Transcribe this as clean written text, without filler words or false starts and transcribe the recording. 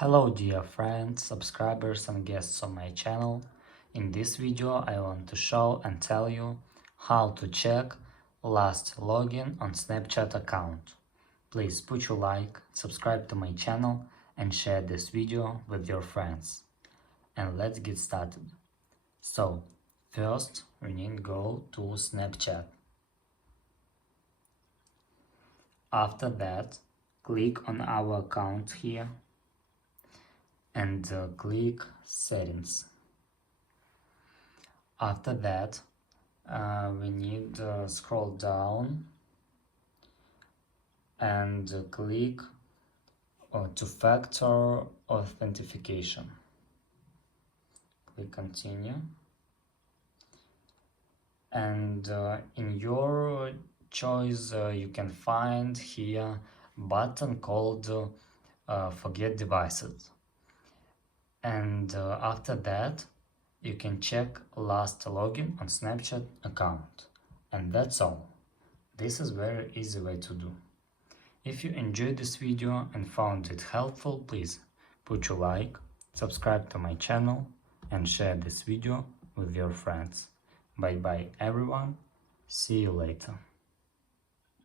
Hello dear friends, subscribers and guests on my channel. In this video I want to show and tell you how to check last login on Snapchat account. Please put your like, subscribe to my channel and share this video with your friends. And let's get started. So, first we need to go to Snapchat. After that, click on our account here and click settings. After that, we need to scroll down and click two-factor authentication. Click continue, and in your choice you can find here button called forget devices. And after that, you can check last login on Snapchat account. And that's all. This is very easy way to do. If you enjoyed this video and found it helpful, please put your like, subscribe to my channel and share this video with your friends. Bye bye everyone. See you later.